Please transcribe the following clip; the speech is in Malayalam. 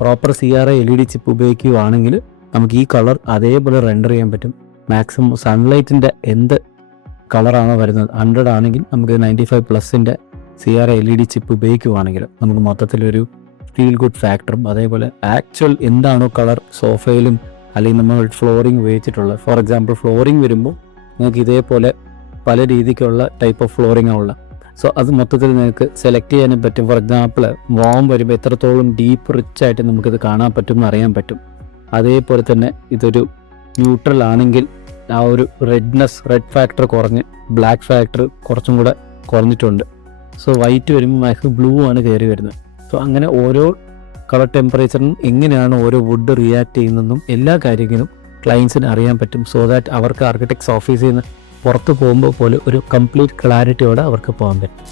പ്രോപ്പർ CRI LED ചിപ്പ് ഉപയോഗിക്കുകയാണെങ്കിൽ നമുക്ക് ഈ കളർ അതേപോലെ റെൻഡർ ചെയ്യാൻ പറ്റും. മാക്സിമം സൺലൈറ്റിൻ്റെ എന്ത് കളറാണോ വരുന്നത് 100 ആണെങ്കിൽ നമുക്ക് 95+ൻ്റെ CRI LED ചിപ്പ് ഉപയോഗിക്കുകയാണെങ്കിൽ നമുക്ക് മൊത്തത്തിലൊരു ഫീൽ ഗുഡ് ഫാക്ടറും അതേപോലെ ആക്ച്വൽ എന്താണോ കളർ സോഫയിലും അല്ലെങ്കിൽ നമ്മൾ ഫ്ലോറിങ് ഉപയോഗിച്ചിട്ടുള്ളത്. ഫോർ എക്സാമ്പിൾ ഫ്ലോറിങ് വരുമ്പോൾ നിങ്ങൾക്ക് ഇതേപോലെ പല രീതിക്കുള്ള ടൈപ്പ് ഓഫ് ഫ്ലോറിംഗ് ഉള്ള, സോ അത് മൊത്തത്തിൽ നിങ്ങൾക്ക് സെലക്ട് ചെയ്യാനും പറ്റും. ഫോർ എക്സാമ്പിൾ വാം വരുമ്പോൾ എത്രത്തോളം ഡീപ്പ് റിച്ച് ആയിട്ട് നമുക്കിത് കാണാൻ പറ്റും എന്ന് അറിയാൻ പറ്റും. അതേപോലെ തന്നെ ഇതൊരു ന്യൂട്രൽ ആണെങ്കിൽ ആ ഒരു റെഡ് ഫാക്ടർ കുറഞ്ഞ് ബ്ലാക്ക് ഫാക്ടർ കുറച്ചും കൂടെ കുറഞ്ഞിട്ടുണ്ട്. സോ വൈറ്റ് വരുമ്പോൾ മാക്സിമം ബ്ലൂ ആണ് കയറി വരുന്നത്. സോ അങ്ങനെ ഓരോ കളർ ടെമ്പറേച്ചറിനും എങ്ങനെയാണ് ഓരോ വുഡ് റിയാക്ട് ചെയ്യുന്നതെന്നും എല്ലാ കാര്യങ്ങളും ക്ലയൻസിന് അറിയാൻ പറ്റും. സോ ദാറ്റ് അവർക്ക് ആർക്കിടെക്ട്സ് ഓഫീസിൽ നിന്ന് പുറത്ത് പോകുമ്പോൾ പോലും ഒരു കംപ്ലീറ്റ് ക്ലാരിറ്റിയോടെ അവർക്ക് പോകാൻ പറ്റും.